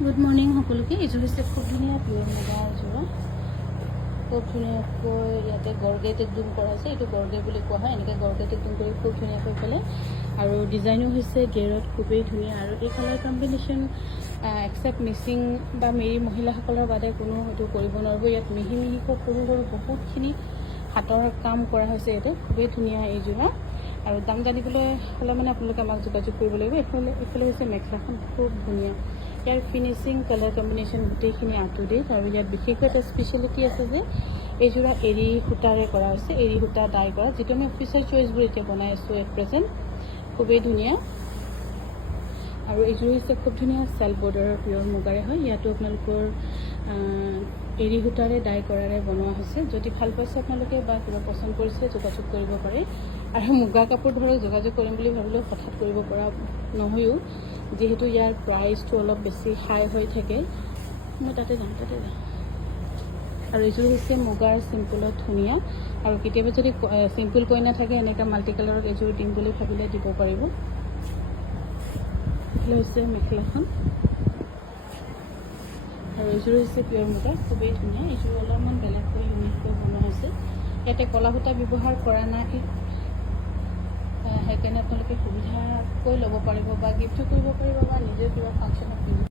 Good morning সকলোকে। এইযোৰ হৈছে খুব ধুনীয়া পিয়ৰ মুগা এযোৰা। খুব ধুনীয়াকৈ ইয়াতে গৰ্গেট একদম কৰা আছে। এইটো গৰ্গে বুলি কোৱা হয়। এনেকৈ গৰ্গেট একদম কৰি খুব ধুনীয়াকৈ পেলাই আৰু ডিজাইনো হৈছে গেৰত খুবেই ধুনীয়া। আৰু এই কালাৰ কম্বিনেশ্যন একচেপ্ট মিচিং বা মেৰি মহিলাসকলৰ বাদে কোনো এইটো কৰিব নোৱাৰিব। ইয়াত মিহি মিহিকৈ সৰু সৰু বহুতখিনি হাতৰ কাম কৰা হৈছে। ইয়াতে খুবেই ধুনীয়া এইযোৰা। আৰু দাম জানিবলৈ হ'লে মানে আপোনালোকে আমাক যোগাযোগ কৰিব লাগিব। এইফালে হৈছে মেখেলাখন খুব ধুনীয়া। ইয়াৰ ফিনিচিং কালাৰ কম্বিনেশ্যন গোটেইখিনি আপ টু ডেট। আৰু ইয়াত বিশেষকৈ এটা স্পেচিয়েলিটি আছে যে এইযোৰা এৰী সূতাৰে কৰা হৈছে, এৰী সূতা ডাই কৰা, যিটো আমি অফিচাৰ চইচবোৰ এতিয়া বনাই আছোঁ এট প্ৰেজেণ্ট। খুবেই ধুনীয়া। আৰু এইযোৰ হৈছে খুব ধুনীয়া চেল্ফ বৰ্ডাৰৰ পিয়ৰ মুগাৰে হয়। ইয়াতো আপোনালোকৰ এৰী সূতাৰে ডাই কৰাৰে বনোৱা হৈছে। যদি ভাল পাইছে আপোনালোকে বা কিবা পচন্দ কৰিছে যোগাযোগ কৰিব পাৰে। আৰু মুগা কাপোৰ ধৰক যোগাযোগ কৰিম বুলি ভাবিলেও হঠাৎ কৰিব পৰা নহয়ও, যিহেতু ইয়াৰ প্ৰাইচটো অলপ বেছি হাই হৈ থাকে। মই তাতে যাম। আৰু এইযোৰ হৈছে মুগাৰ চিম্পুলত ধুনীয়া। আৰু কেতিয়াবা যদি চিম্পুল কৈ নাথাকে এনেকুৱা মাল্টি কালাৰত এইযোৰ দিম বুলি ভাবিলে দিব পাৰিব। এইটো হৈছে মেখেলাখন। আৰু এইযোৰ হৈছে পিয়ৰ মুগা, খুবেই ধুনীয়া। এইযোৰ অলপমান বেলেগকৈ ইউনিককৈ বনোৱা হৈছে। ইয়াতে কলা সূতা ব্যৱহাৰ কৰা নাই, সেইকাৰণে আপোনালোকে সুবিধাকৈ ল'ব পাৰিব বা গিফ্টো কৰিব পাৰিব বা নিজে কিবা ফাংচনত